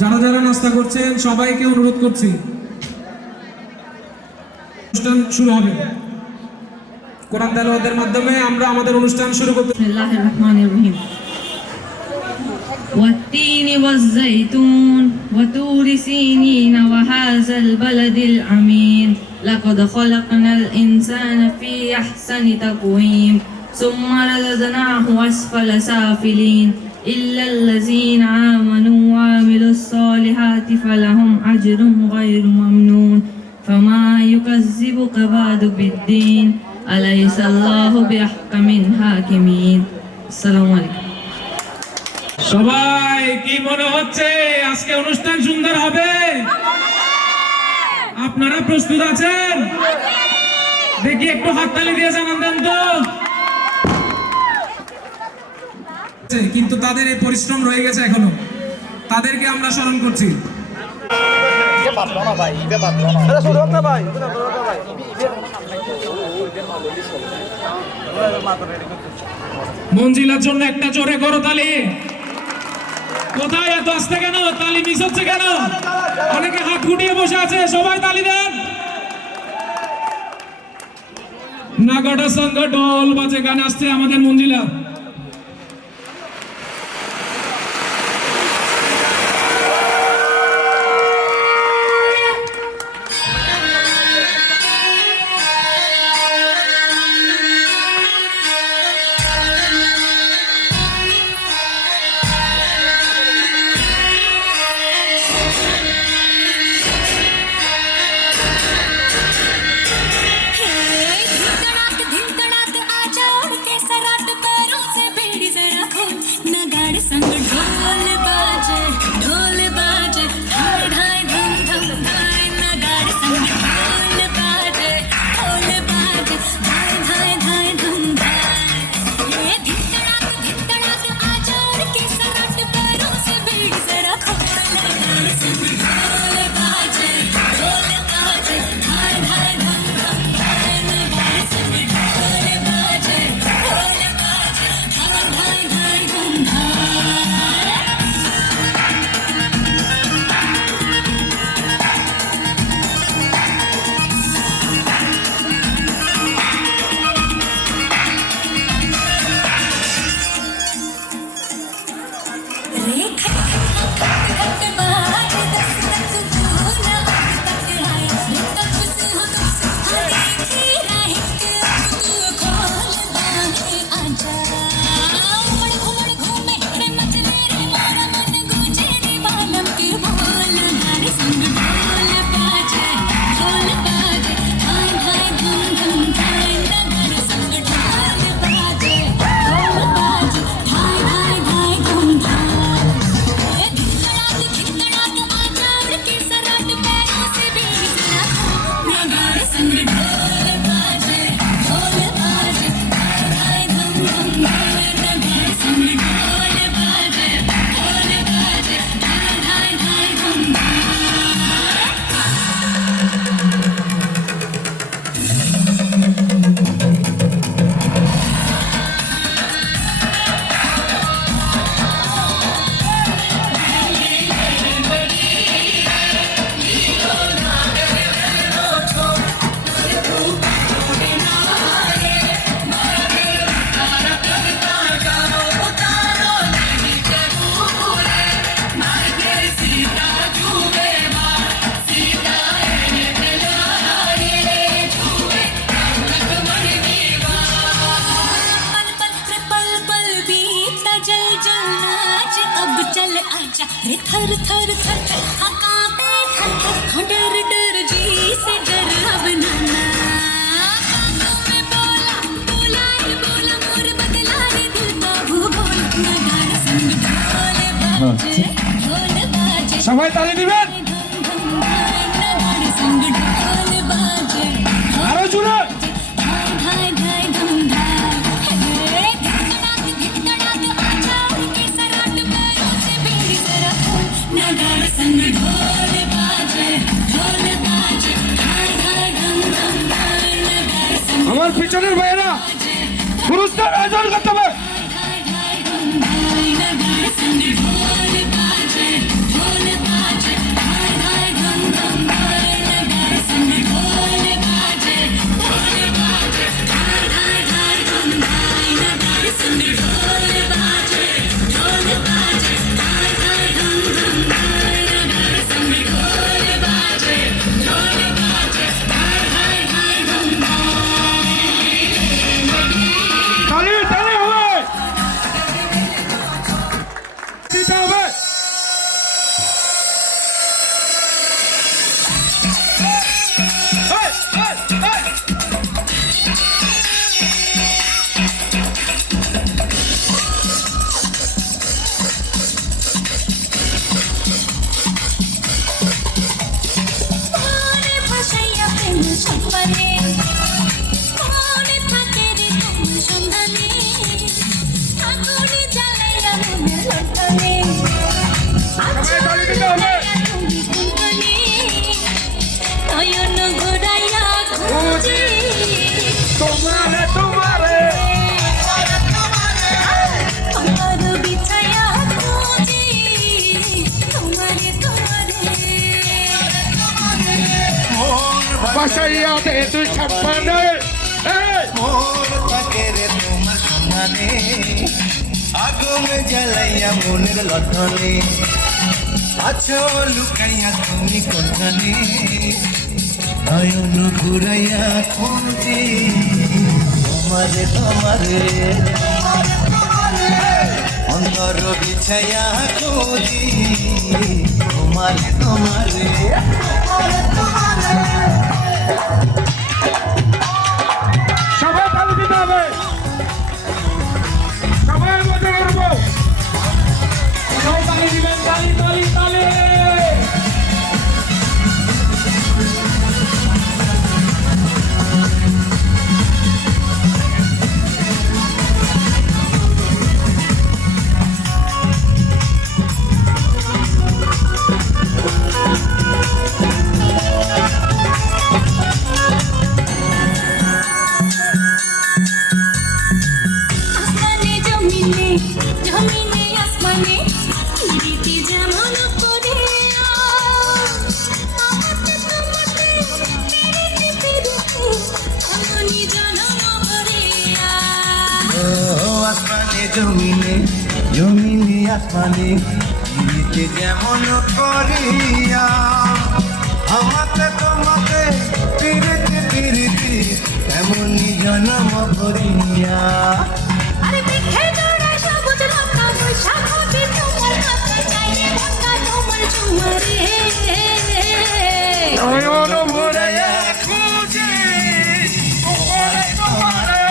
যারা যারা নাস্তা করছেন সবাইকে অনুরোধ করছি, অনুষ্ঠান শুরু হবে। কোরআন তেলাওয়াতের মাধ্যমে আমরা আমাদের অনুষ্ঠান শুরু করতে। বিসমিল্লাহির রহমানির রহিম। والتين والزيتون وطور سينين وهذا البلد الأمين لقد خلقنا الإنسان في أحسن تقويم ثم رددناه أسفل سافلين إلا الذين آمنوا وعملوا الصالحات فلهم أجر غير ممنون فما يكذبك بعد بالدين أليس الله بأحكم الحاكمين السلام عليكم। সবাই কি মনে হচ্ছে আজকে অনুষ্ঠান সুন্দর হবে? আপনারা প্রস্তুত আছেন? দেখি একটু হাততালি দিয়ে জানান দেন তো। কিন্তু তাদের এই পরিশ্রম রয়ে গেছে এখনো, তাদেরকে আমরা স্মরণ করছি। মঞ্জিলার জন্য একটা জোরে করতালি। কোথায় এত আসতে কেন? তালি মিস হচ্ছে কেন? অনেকে হাত গুটিয়ে বসে আছে, সবাই তালি দেন। নাগড়া সঙ্গ ঢোল বাজে, গান আসছে আমাদের মঞ্জিলা। धिन तड़ाक आजा उड़ के सराट पैरों कांपते थर थर थर हाँ कांपे थर थर हाँ डर डर जी से डर अब नाना कानों में बोला बोला रे बोला मोर बदला रे दिल का भूगोल नगाड़ संग ढोल बाजे সবাই তালি দিবেন नगाड़ संग ढोल बाजे আরো জোরে धाय धाय धाय धम धाय हे धड़क धड़क आजा उनके सराट पैरों से बेड़ी जरा खोल नगाड़ संग ढोल बाजे धाय धाय धम धम धाय नगाड़ संग আমার পিছনের ভাইয়েরা পুরস্কার আয়োজন করতে হবে धाय धाय धम धाय नगाड़ संग ढोल बाजे धाय धाय धम धम धाय नगाड़ संग ढोल बाजे धाय धाय धाय धम धाय नगाड़ संग ढोल बाजे धाय धाय धम धम धाय नगाड़ संग ढोल बाजे धाय धाय धम তালি তালি হবে দিতে হবে এই, এই, এই। কোনে ভাসাইয়া প্রেম সম্পানে কোনে থাকে রে তোমার সন্ধানে আগুনে জ্বালাইয়া মনে লটনে আচ্ছা তালি দিতে হবে তুমি কোনখানে নয়ন ঘোরাইয়া খুঁজি তোমারে তোমারে আমার বিছায়া খুঁজি তোমারে তোমারে বাসাইয়া দে তুই ছাপ্পানে এই মোর থাকে রে তোমার সন্ধানে আগুন জ্বালাইয়া মনের লটনে আছো লুকাইয়া তুমি কোনখানে নয়ন ঘুরাইয়া খুঁজি তোমারে তোমারে অন্তর বিছাইয়া খুঁজি তোমারে তোমারে সবাই তালি দিতে হবে সবাই মজা করবো সবাই তালি দিবেন তালি তালি তালি আসমানে জমিনে জমিনে আসমানে রীতি যেমন করে আমাকে তোমাকে পেরেতে পেরেতে এমনই জনম ভরিয়া ও আসমানে জমিনে জমিনে আসমানে নিতে যেমন করিয়া আমাকে তোমাকে পিরিতি পিরিতি এমনই জন্ম করিয়া আরে দেখে জোড়া সবুজ লঙ্কা বৈশাখ হতে তোমার কাছে চাইলে মনটা তোমার চুমারে নয়ন ভরাইয়া খুঁজি তোমারে তোমারে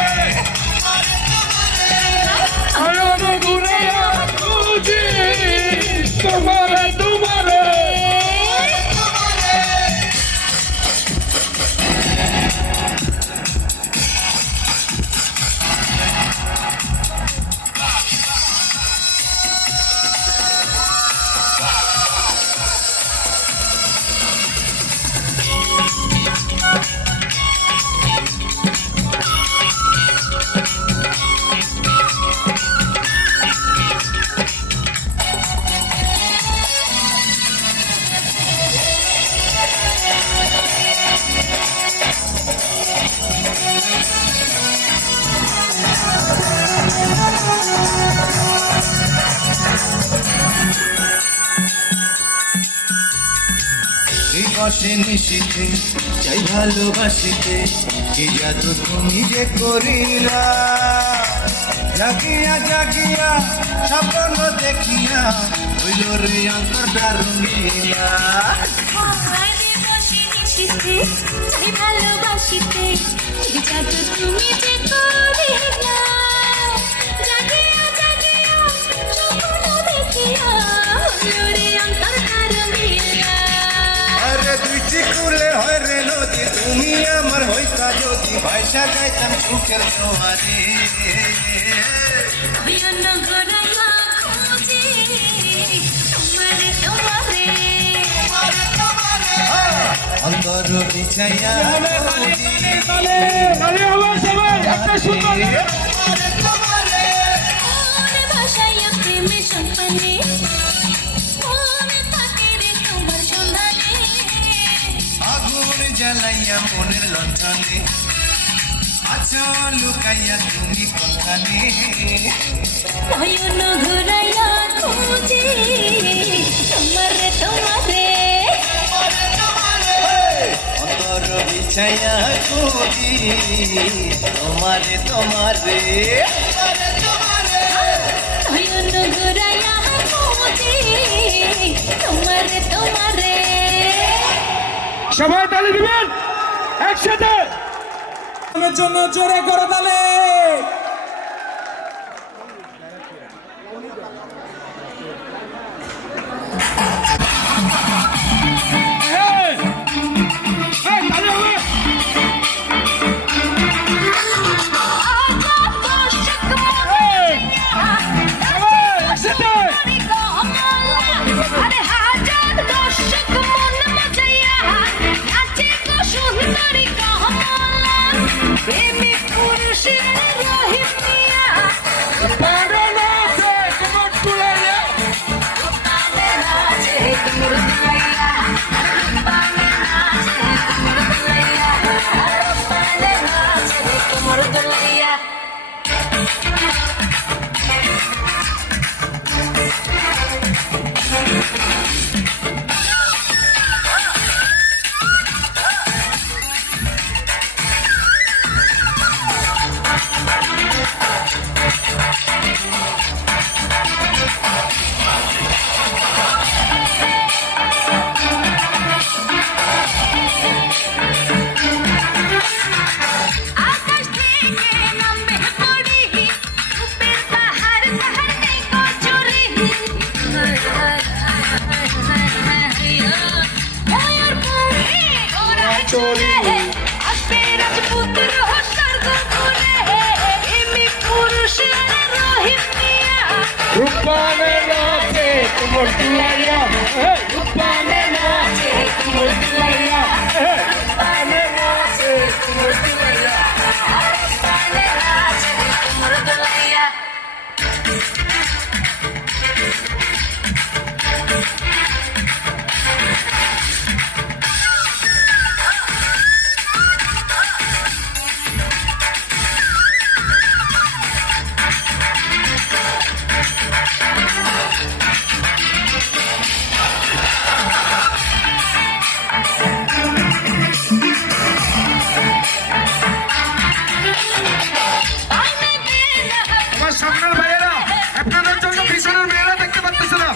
নয়ন ঘুরাইয়া খুঁজি তোমারে তোমারে দিবসে নিশিতে চাই ভালোবাসিতে কি জাদু তুমি যে করিলা জাগিয়া জাগিয়া স্বপ্ন দেখিয়া হইল রে অন্তরটা রঙিলা আরে বসে নিশিতে চাই ভালোবাসিতে বিচার তুমি যে করিলা জাগিয়া জাগিয়া স্বপ্ন দেখিয়া হইল রে অন্তরটা রঙিলা আরে দুইটি কুলে হয় রে নদী তুমি আমার হইতা যদি ভাইসা যাইতাম সুখের জোয়ারে অয়ন গড়াইয়া খুঁজি তোমারে তোমারে অন্তর বিছাইয়া মনে ভাসাইয়া প্রেমে সম্পানে মনে থাকে রে তোমার সন্ধানে আগুন জ্বালাইয়া মনের লণ্ঠনে আছো লুকাইয়া তুমি কোনখানে নয়ন ঘুরাইয়া খুঁজি তোমারে তোমারে অন্তর বিছাইয়া খুঁজি তোমারে তোমারে নয়ন ঘুরাইয়া খুঁজি তোমারে তোমারে সবাই তালি দিবেন একসাথে আমার জন্য জোরে করে তালে আকাশ থেকে নামবে পড়ি রূপের পাহাড় পাহাড় নেই কচুরি ময়ূর পুঙ্খে ওরা চলে আসবে রাজপুত্র স্বর্গ ঘুরে এমনি পুরুষের রহিত মিয়া রূপানে নাচে তোমার দুলাইয়া রূপানে নাচে তোমার দুলাইয়া রূপানে নাচে তোমার দুলাইয়া পানে নাচে তোমার দোলাইয়া আমার সামনের ভাইয়েরা আপনাদের জন্য পিছনের মেয়েরা দেখতে পাচ্ছেন না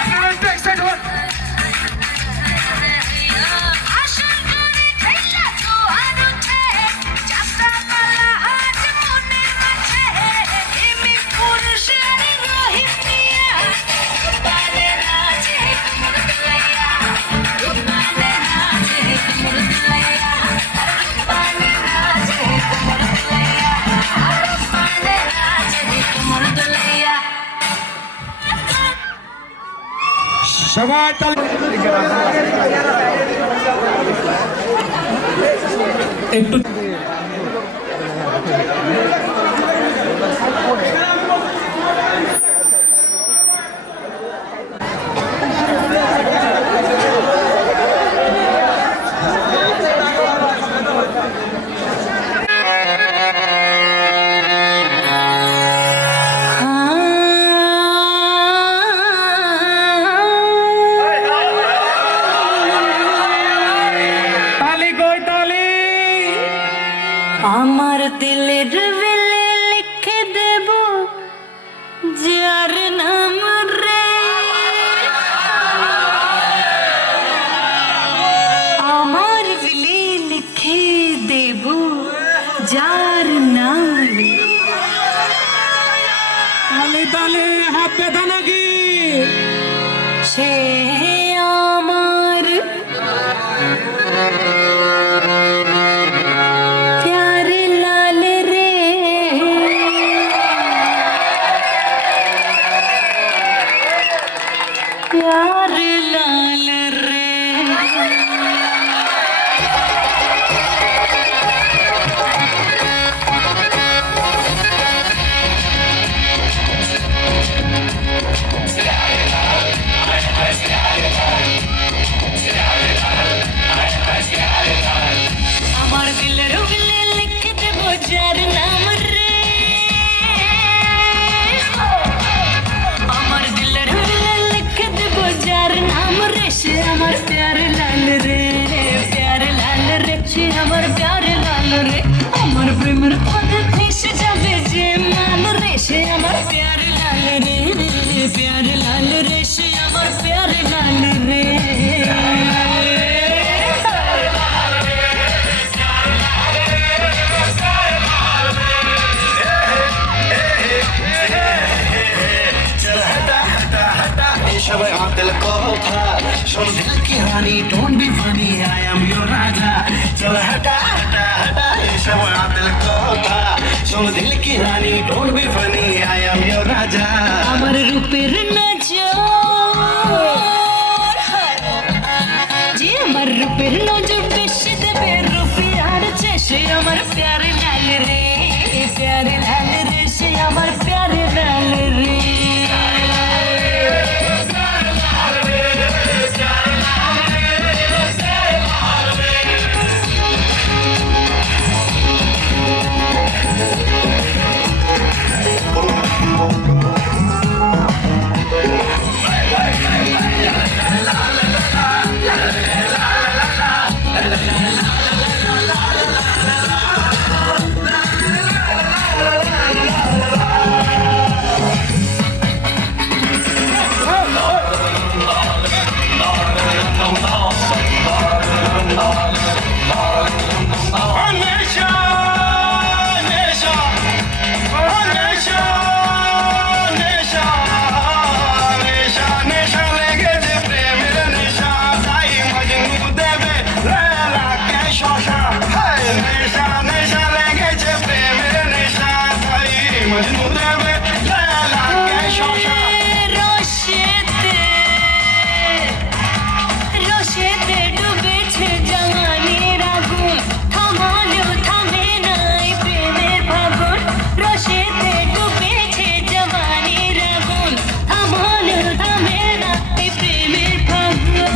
আপনারা একটু এক্সাইট হন সবাই তালি একটু তালি কই তালি তালে হাত ব্যথা নাকি? সে আমার প্যার লাল রে প্যার লাল রে আমার দিলের উগলে লিখে দেব যার নাম রে আমার দিলের উগলে লিখে দেব যার নাম রে সে আমার প্যার লাল রে প্যার লাল রে সে আমার প্যার লাল রে আমার প্রেমের পথে ভেসে যাবে যে মান রে সে আমার প্যার লাল রে প্যার লাল রে সে আমার প্যার লাল রে সবাই দিল কথা শোন দিল কি রানী don't be funny I am your রাজা চল হটা হটা হটা সবাই দিল কথা শোন দিল কি রানী don't be funny I am your রাজা আমার রূপের নজর যে আমার রূপের নজর বেশি দেবে রুপিয়ার চেয়ে আমার প্যার লাল রে প্যার লাল রে সে আমার প্যার লাল রে রসেতে ডুবেছে জওয়ানির আগুন থামালেও থামে নাই প্রেমের ফাগুন রসেতে ডুবেছে জওয়ানির আগুন থামালেও থামে নাই প্রেমের ফাগুন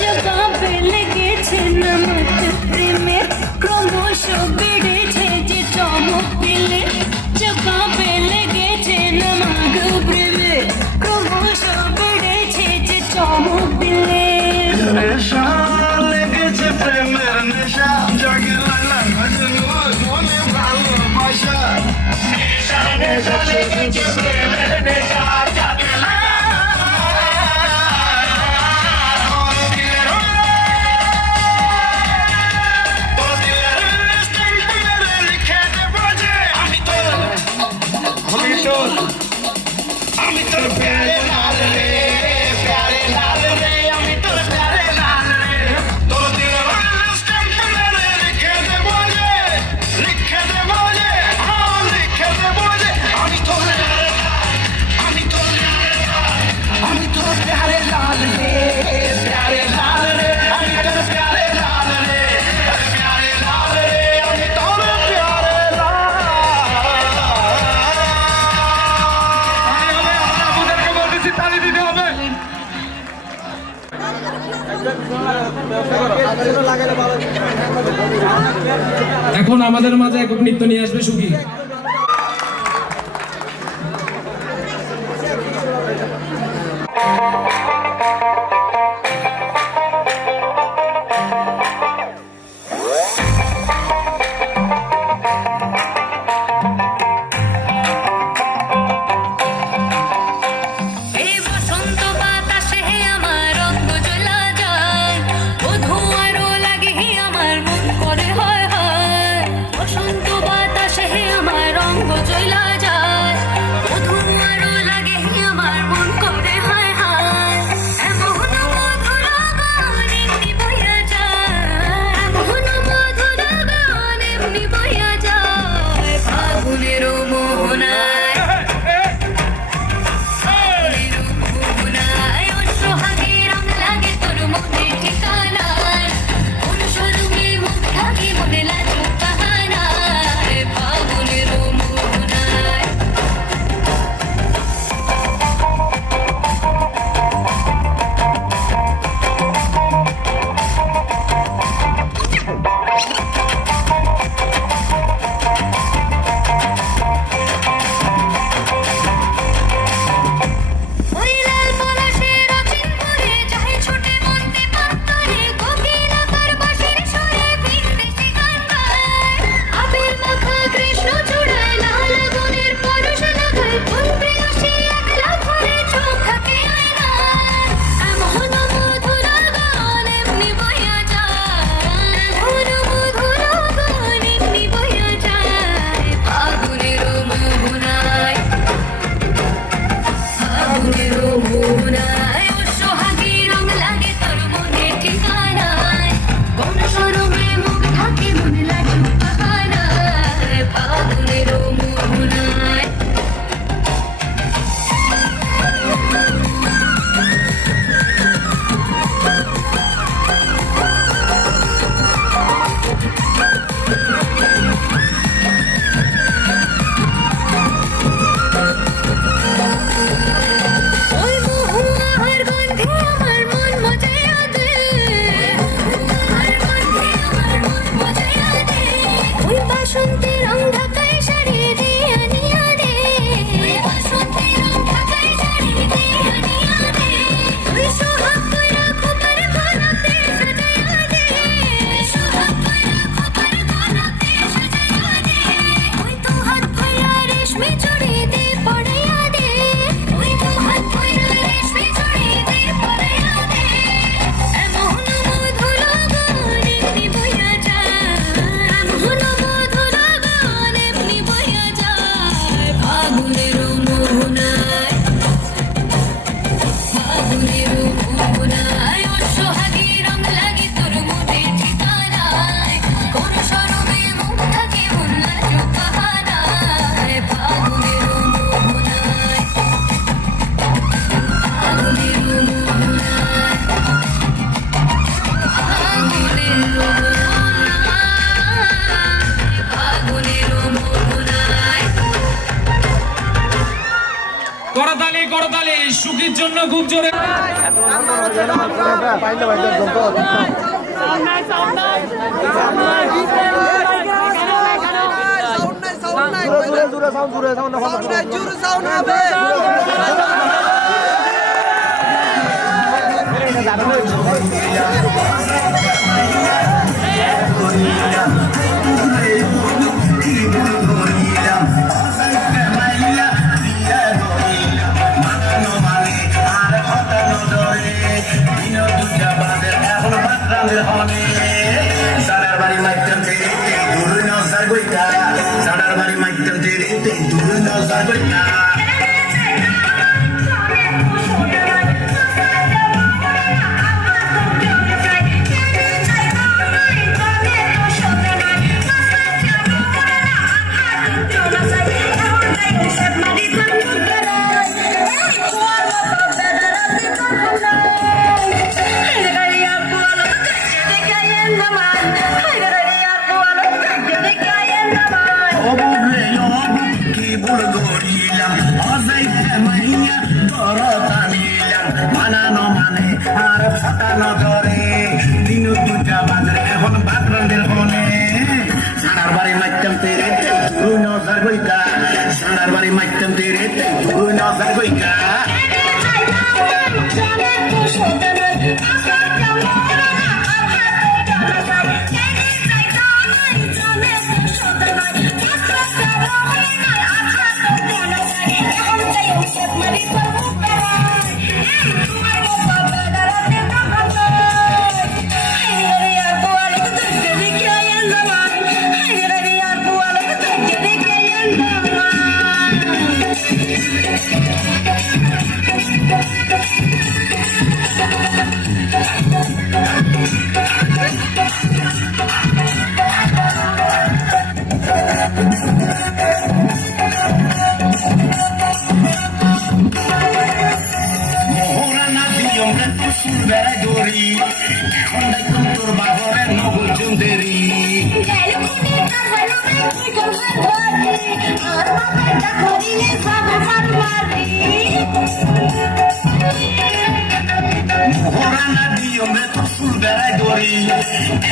জবাবে লেগেছে নমক প্রেমে ক্রমশ বেড়েছে যে চমক দিলে জবাবে লেগেছে নমক প্রেমে ক্রমশ বেড়েছে যে চমক দিলে নেশা লেগেছে প্রেমের নেশা জাগে লালা মজনুর মনে ভালোবাসা নেশা নেশা লেগেছে প্রেমের নেশা জাগে লালা এখন আমাদের মাঝে একক নৃত্য নিয়ে আসবে সুখী। এই বসন্ত বাতাসে আমার রঙ জ্বলা যায়, বধূ আরো লাগে আমার মন করে হয় হয়। বসন্ত বাতাসে আমার রঙ জ্বলা যায়, বধূ আরো লাগে আমার মন করে হয় হয়। এমন মধুর গান এমনি বইয়া যায়, এমন মধুর গান এমনি বইয়া যায়, ফাগুনের মোহনায় করতালি করতালি সুখীর জন্য খুব জোরে। মানানো মানে আর ফাটানো ধরে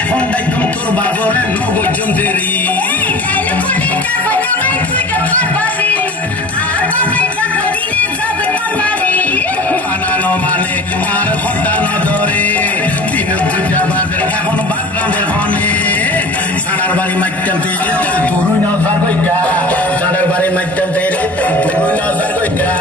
এখন দেখুন তোর বাবরের নগর জমদেরি আনানো মানে আর হটানো ধরে দিন দুটা বাজে এখন বাদরামের হনে সানার বাড়ি মাইটাম তেরে তুই না সারবইকা সানার বাড়ি মাইটাম তেরে তুই না সারবইকা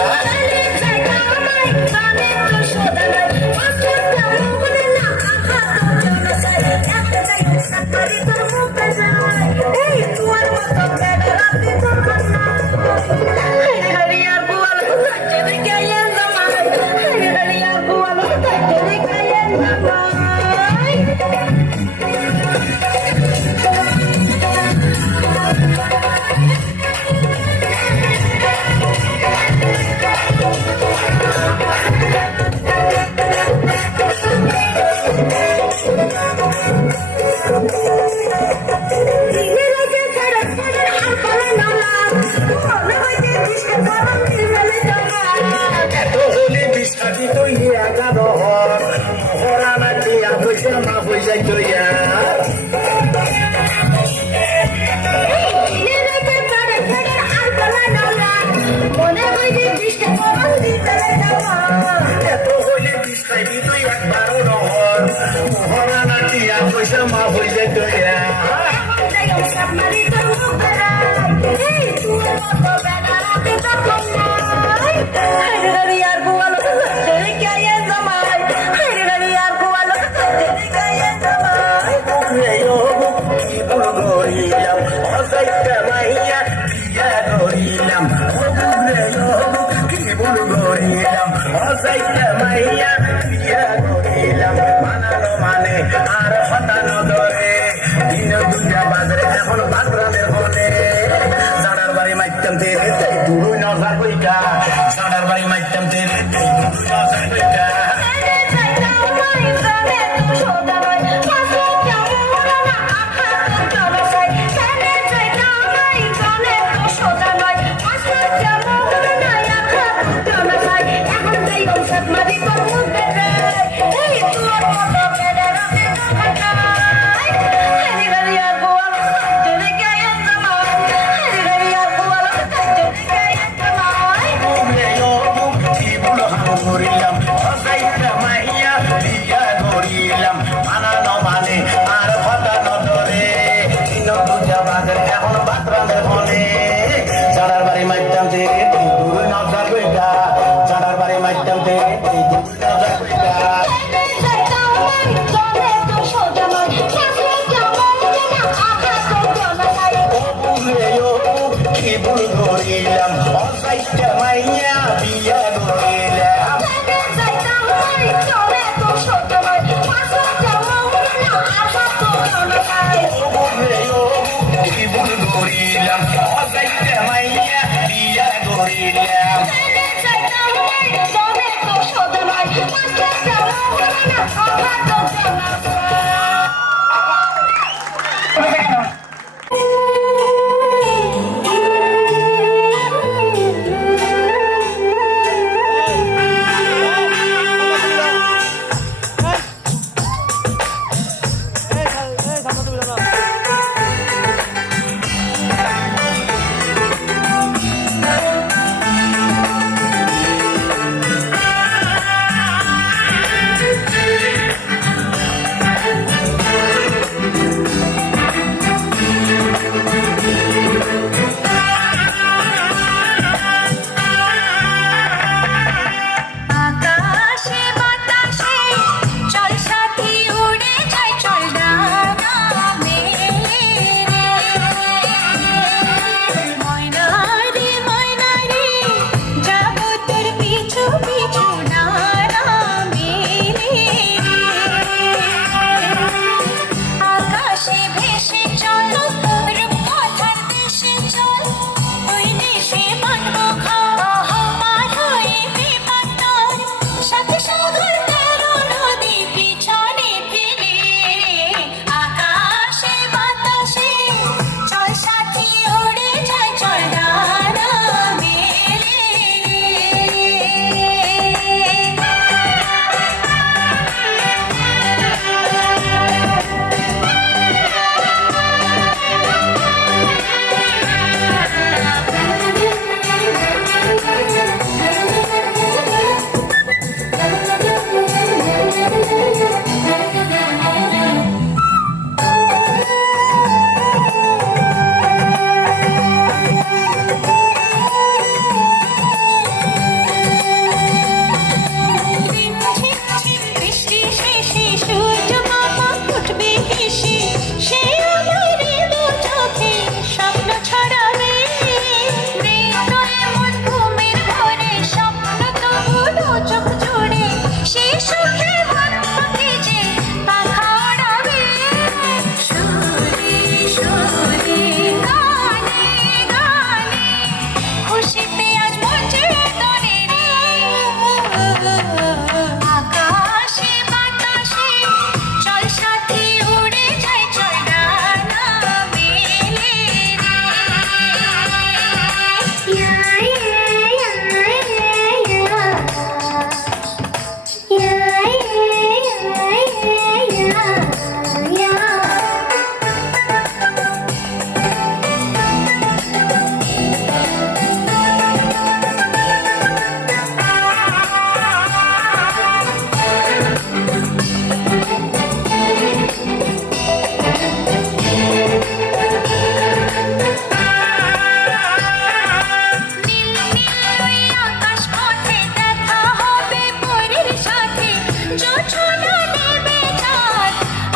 সূচনা দেবে চাঁদ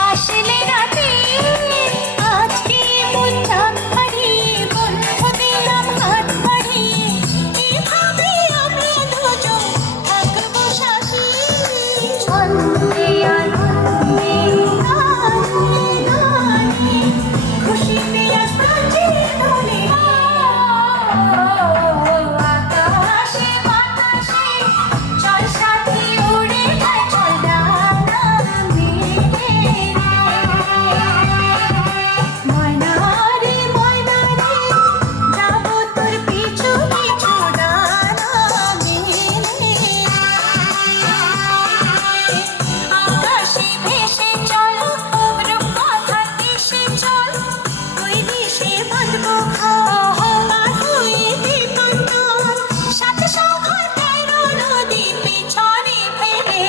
আসলে রাতে আজকে মুস্তাক হারিয়ে বন্ধু দিলাম হাত বাড়িয়ে এভাবে আমরা দুজন থাকবো সাথী ছন্দে আনন্দে গানে গানে খুশিতে আসছে দোলে আকাশে বাতাসে চল সাথী উড়ে যায় চল ডানা মেলে ময়না রে যাবো তোর পিছু পিছু ডানা মেলে আকাশে ভেসে চল রূপকথা দেশে চল ওই দেশে বাঁধবো ঘর হয়ে বিপন্ন সাথে সঙ্গে 13 নদী পিছনে ফেলে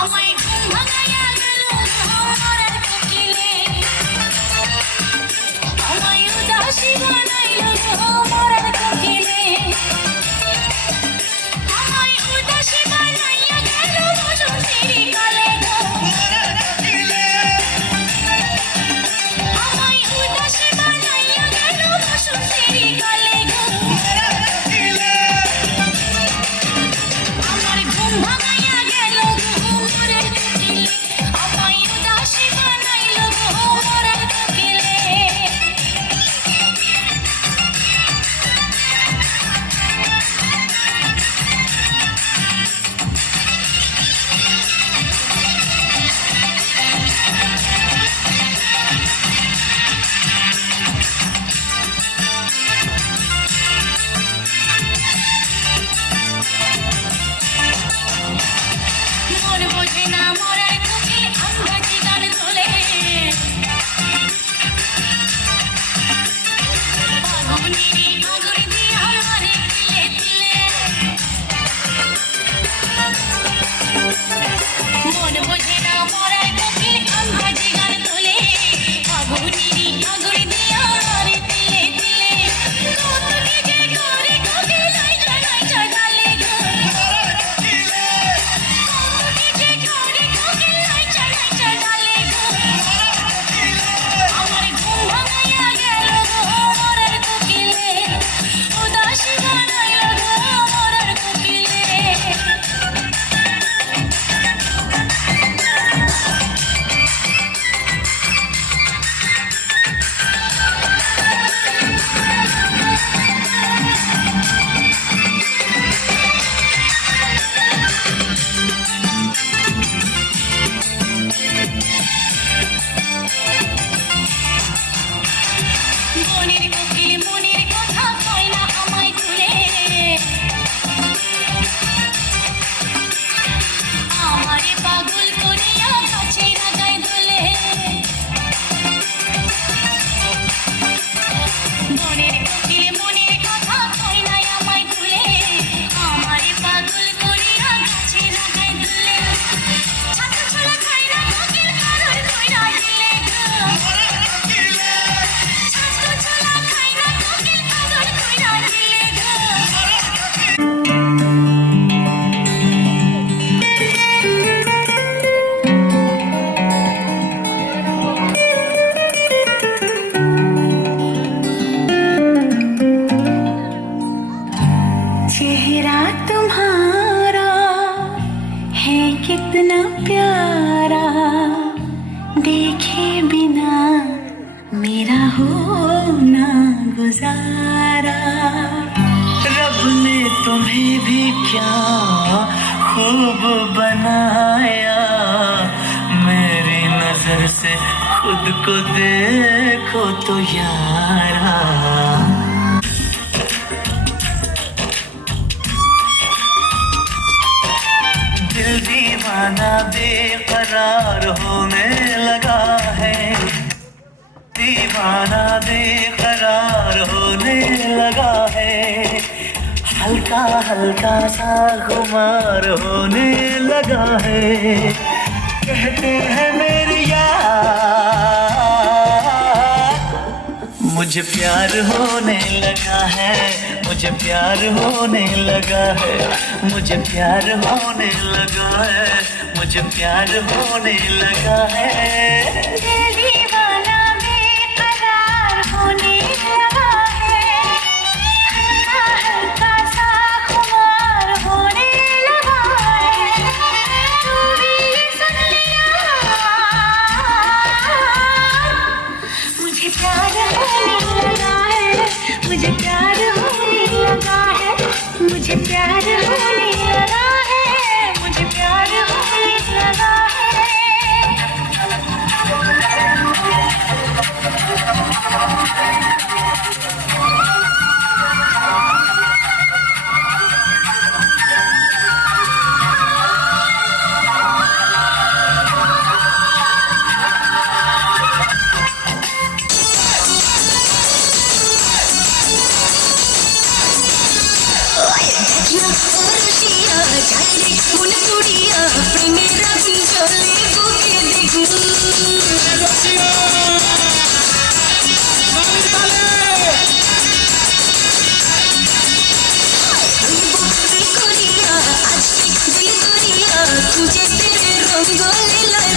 আমায় ঘুম ভাঙাইয়া গেল ভোরের কোকিলে আমায় উদাসী বানাইল ভোরের কোকিলে আমায় উদাসী বানাইয়া গেল বসন্তের কালে আমায় উদাসী বানাইয়া গেল বসন্তের কালে আমার ঘুম ভাঙাইয়া গেল ভোরের কোকিলে আমায় উদাসী বানাইল ভোরের কোকিলে মন বোঝে না মরার কোকিল আঙ্গাজি গান তোলে পাগনিরি আগুর দিয়া মারে তিলে তিলে মন বোঝে না মরার কোকিল আঙ্গাজি গান তোলে পাগনিরি আগুর দিয়া মারে তিলে তিলে কত নিজে করে কোকিল লাই গালে গো নিজে করে কোকিল লাই গালে গো আমার ঘুম ভাঙাইয়া গেল ভোরের কোকিলে উদাসী বানাইল ভোরের কোকিলে মনের কোকিল মনের কথা কয় না আমায় খুলে আমারে পাগল করিয়া কাছে লাগায় দোলে মনের কোকিল মনের কথা কয় না আমায় খুলে আমারে পাগল করিয়া কাছে লাগায় দোলে ছাতা ছোলা খাই না কোকিল কারোর কইরা দিলে ছাতা ছোলা খাই না কোকিল কারোর কইরা দিলে चेहरा तुम्हारा है कितना प्यारा देखे बिना मेरा होना गुजारा रब ने तुम्हें भी क्या खूब बनाया मेरी नजर से खुद को देखो तो यारा दीवाना बेकरार होने लगा है, दीवाना बेकरार होने लगा है, हल्का हल्का सा खुमार होने लगा है। कहते हैं मेरी यार मुझे प्यार होने लगा है, मुझे प्यार होने लगा है, मुझे प्यार होने लगा है, मुझे प्यार होने लगा है। दीवाना बेकरार होने लगा है, हल्का हल्का सा खुमार होने लगा है। तू भी सुन लिया, मुझे प्यार होने लगा है, मुझे प्यार होने लगा है, मुझे प्यार होने लगा है, मुझे प्यार होने लगा है। तुझे तेरे रंगोली लाए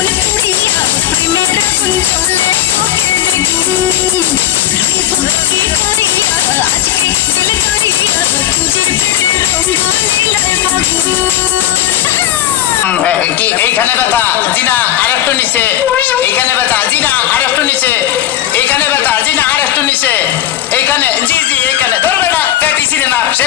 আগুন পুড়িয়া প্রেমের আগুন জ্বলে তোকে দেখুন ভক্তি করিয়া আজকে দিল করিয়া তুঝের পেটে রঙ্গ নীলায় ফাগুন কি এইখানে ব্যথা জিনা আরেকটু নিচে, এইখানে ব্যথা জিনা আরেকটু নিচে, এইখানে ব্যথা জিনা আরেকটু নিচে, এইখানে জি জি এইখানে ধরবে না পেটি ছিঁড়ে না সে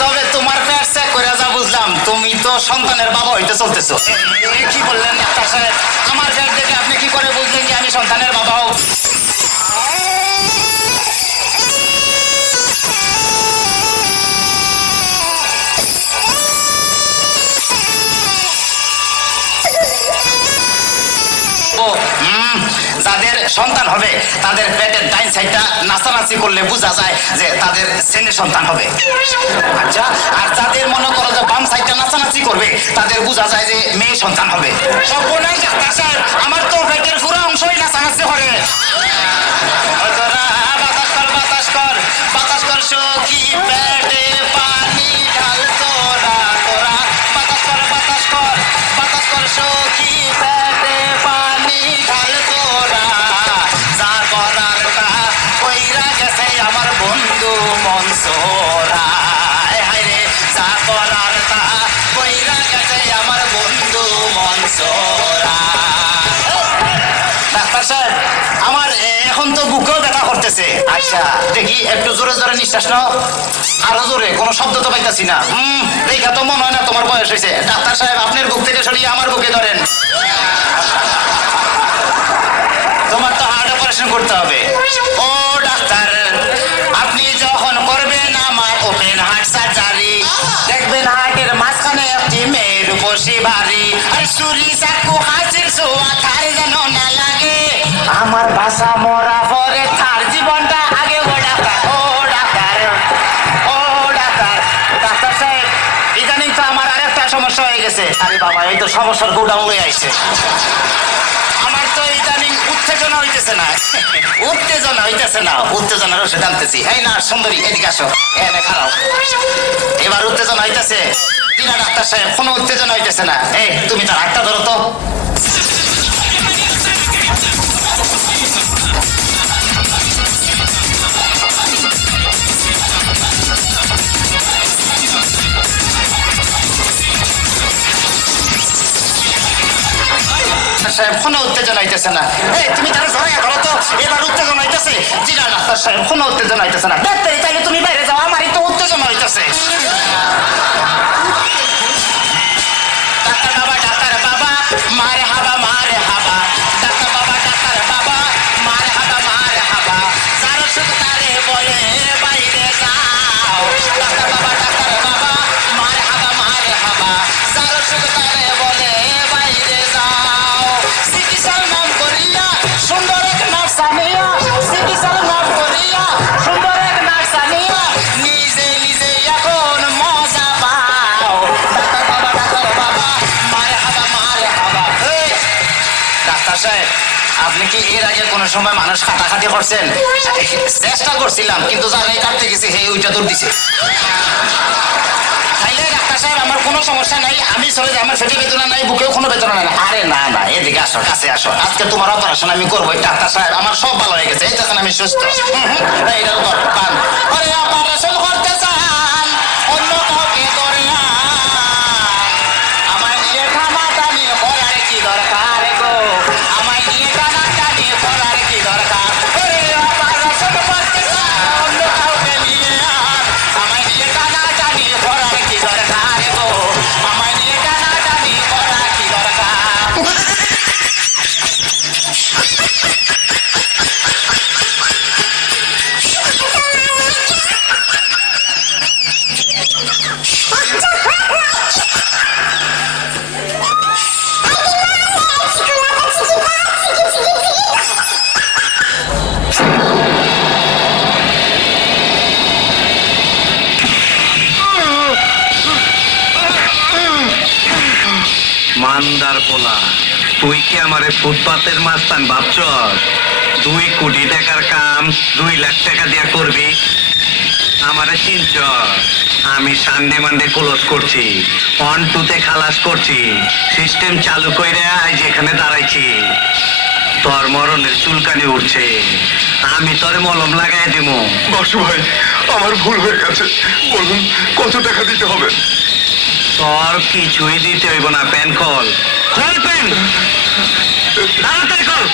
তবে তোমার পেট চেক করে যা বুঝলাম তুমি তো সন্তানের বাবা হইতে চলতেছো। কি বললেন ডাক্তার সাহেব? আমার পেট দেখে আপনি কি করে বুঝলেন যে আমি সন্তানের বাবা হব? যাদের সন্তান হবে তাদের পেটের ডাইন সাইডটা নাচানাচি করলে বোঝা যায় যে তাদের ছেলে সন্তান হবে। আচ্ছা, আর যাদের মনে করো যে বাম সাইডটা নাচানাচি করবে তাদের বোঝা যায় যে মেয়ে সন্তান হবে। সব বলাই ডাক্তার সাহেব, আমার তো পেটের পুরো অংশই নাচানাচি করে। বাতাস কর বাতাস কর বাতাস কর সখী পেটে পানি ঢাল তোরা তোরা বাতাস কর বাতাস কর বাতাস কর সখী পেটে পানি ঢাল তোরা যা করার তা কইরা গেছে আমার বন্ধু মনসুরা। হায় রে যা করার তা কইরা গেছে আমার বন্ধু মনসুরা। ডাক্তার সাহেব, আমার এখন তো বুকেও ব্যথা করতেছে। আচ্ছা দেখি একটু জোরে জোরে নিঃশ্বাস নাও, আরো জোরে, কোনো শব্দ তো পাইতাছি না। দেখা তো মনে হয় না তোমার বয়স হয়েছে। ডাক্তার সাহেব, আপনার বুক থেকে সরিয়ে আমার বুকে ধরেন। তোমার তো হার্ট অপারেশন করতে হবে। ও ডাক্তার, আপনি যখন করবেন আমার ওপেন হার্ট সার্জারি, দেখবেন হার্টের মাঝখানে একটি মেয়ের বসে ভারী, আর ছুরি চাকু হাতের ছোঁয়া তার যেন না লাগে। আমার বাসা মরা পরে তার জীবনটা আগে। ও ডাক্তার, ও ডাক্তার, ও ডাক্তার। ডাক্তার সাহেব, ইদানিং তো আমার আরেকটা সমস্যা হয়ে গেছে। আরে বাবা, এই তো সমস্যার গোডাউন হয়ে আসছে। আমার তো ইদানিং উত্তেজনা হইতেছে না, উত্তেজনা হইতেছে না, উত্তেজনার ওষুধ আনতেছি। এই না সুন্দরী, এদিকে আসো, এনে খারাপ। এবার উত্তেজনা হইতেছে দিনা ডাক্তার সাহেব, কোনো উত্তেজনা হইতেছে না। এই তুমি তার হাতটা ধরো তো। সাহেব, কোনো উত্তেজনা হইতেছে না। এই তুমি তারা জড়াইয়া ধরো তো, এবার উত্তেজনা হইতেছে। জি না ডাক্তার সাহেব, কোনো উত্তেজনা হইতেছে না। ডাক্তার, তাইলে তুমি বাইরে যাও, আমারই তো উত্তেজনা হইতেছে। ডাক্তার বাবা, ডাক্তার বাবা, মারে হাবা মারে হাবা। ডাক্তার বাবা, ডাক্তার বাবা, মারে হাবা মারে হাবা। যার ওষুধ তারে বলে বাইরে যাও। ডাক্তার বাবা, ডাক্তার বাবা, মারে হাবা মারে হাবা। যার ওষুধ তারে বলে বাইরে যাও। চিকিৎসার নাম করিয়া সুন্দর এক নার্স আনিয়া, চিকিৎসার নাম করিয়া সুন্দর এক নার্স আনিয়া নিজে নিজে এখন মজা পাও। ডাক্তার বাবা, ডাক্তার বাবা, মারে হাবা মারে হাবা। ডাক্তার সাহেব, আপনি কি এর আগে কোনো সময় মানুষ কাটাকাটি করছেন? চেষ্টা করছিলাম, কিন্তু যার এই কাটতে গেছে হে ওইটা দৌড় দিছে। তাইলে ডাক্তার সাহেব, আমার কোনো সমস্যা নাই, আমি চলে যাই, আমার পেটে বেদনা নাই, বুকেও কোনো বেদনা নাই। আরে না না, এদিকে আসো, কাছে আসো, আজকে তোমার অপারেশন আমি করবো। ডাক্তার সাহেব, আমার সব ভালো হয়ে গেছে, এই দেখেন আমি সুস্থ। এইটার উপর পান। আরে অপারেশন করতে চান, অন্য কাউকে করে আমায় নিয়ে টানাটানি করার কি দরকার গো? আমায় নিয়ে টানাটানি করার কি দরকার? ওরে অপারেশন করতে চান, অন্য কাউকে নিয়ে আমায় নিয়ে টানাটানি করার কি দরকার গো? আমায় নিয়ে টানাটানি করার কি দরকার? মান্দার পোলা, তুই কি আমারে ফুটপাতের মাস্তান ভাবছস? 2 কোটি টাকার কাম 2 লাখ টাকা দিয়া করবি? আমারে চিনছ? আমি সানডে মানডে ক্লোজ করছি, 1-2 খালাস করছি, সিস্টেম চালু কইরা আজ এখানে দাঁড়াইছি। তোর মরণের চুলকানি উঠছে, আমি তোরে মলম লাগাই দিব। বাসু ভাই, আমার ভুল হয়ে গেছে, বলুন কত টাকা দিতে হবে? তোর কিছুই দিতে হইব না, প্যান খোল, খোল প্যান, তাড়াতাড়ি খোল।